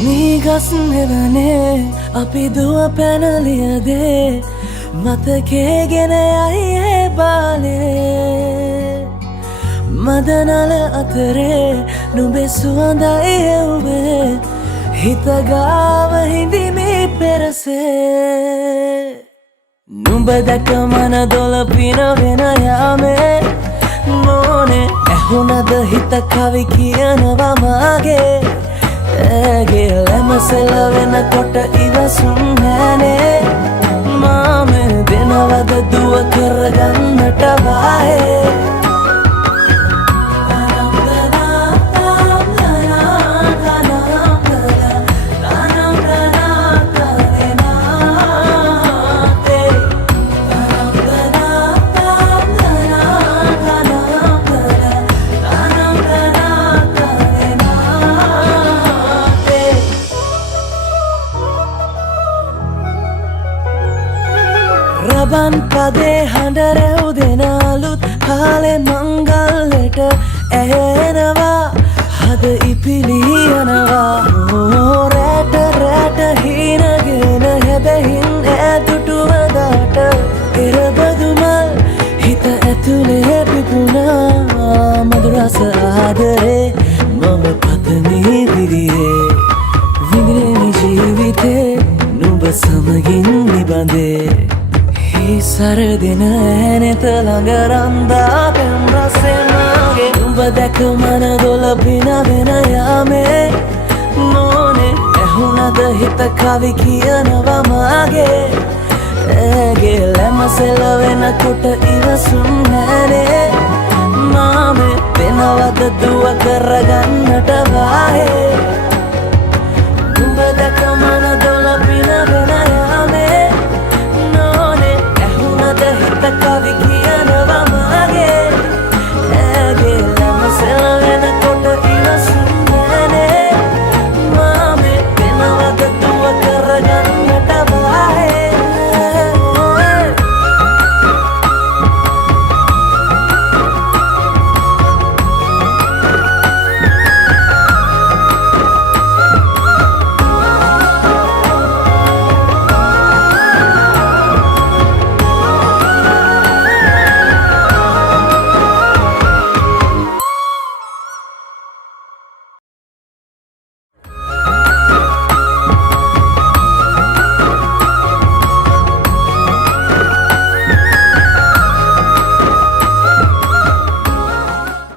නීගස් නෙවනේ අපි දුව පැනලියදේ මතකේගෙන යයි ඒ බාලේ මදනල අතරේ නුඹේ සුවඳයි එව්වේ හිතගාව හිඳිමි පෙරසේ නුඹ දැක මන දොළ පිනවෙන යාමේ මොනේ ඇහුණද හිත කවි කියනවා මාගේ ඇගේ ලැමසෙල වෙනකොට ඉවසුම් නෑනේ මාමේ දෙනවද දුව කරගන්නට වායේ රබන් පදේ හඬ රැව් දෙනාලුත් කාලේ මංගල්ලට ඇහෙනවා හද ඉපිලියනවා රැට රැට හීනගෙන හැබැහින් ඇදුටුවදාට එරබදුමල් හිත ඇතුලේ පිපුණා මధుරස ආදරේ මම පතමි දිරියේ විඳින ජීවිතේ නුඹ සමගින් නිබඳේ සරදින ඇනෙත ළඟ රන්දා පෙම් රසෙමගේ නුඹ දැක මන දොළ පිනවෙන යාමේ මොනේ ඇහුණද හිත කවි කියනවා මාගේ ඇගේ ලැමසෙල වෙනකොට ඉවසුම් නෑනේ මාමේ වෙනවද දුව කරගන්නට වායේ